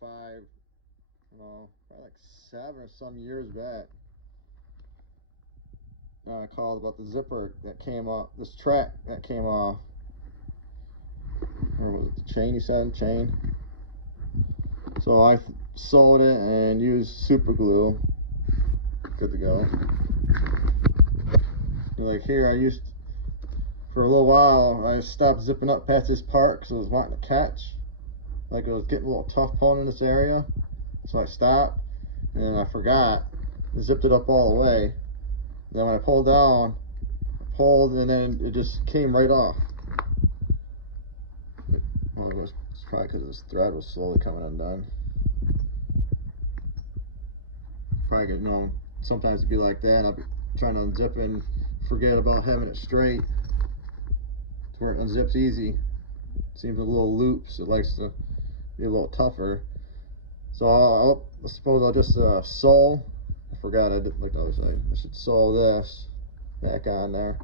5, probably like 7 or some years back. I called about the zipper that came off, this track that came off. Or was it the chain? He said chain. So I sewed it and used super glue. Good to go. Like here, for a little while, I stopped zipping up past this part because I was wanting to catch. Like it was getting a little tough pulling in this area. So I stopped, and then I forgot. I zipped it up all the way. Then when I pulled down, I pulled, and then it just came right off. Well, it's probably because this thread was slowly coming undone. Probably, sometimes it'd be like that, and I'll be trying to unzip and forget about having it straight to where it unzips easy. It seems a little loops. It likes to be a little tougher. So I suppose I'll just sew. I forgot I did like the other side. I should sew this back on there.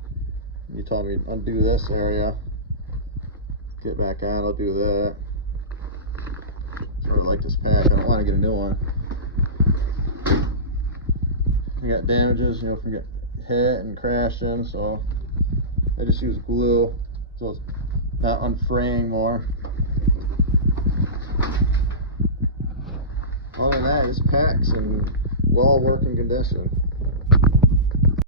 You told me to undo this area. Get back on. I'll do that. Sort of like this pack. I don't want to get a new one. I got damages, from getting hit and crashing, so I just use glue so it's not unfraying more. Other than that, this pack's in well working condition.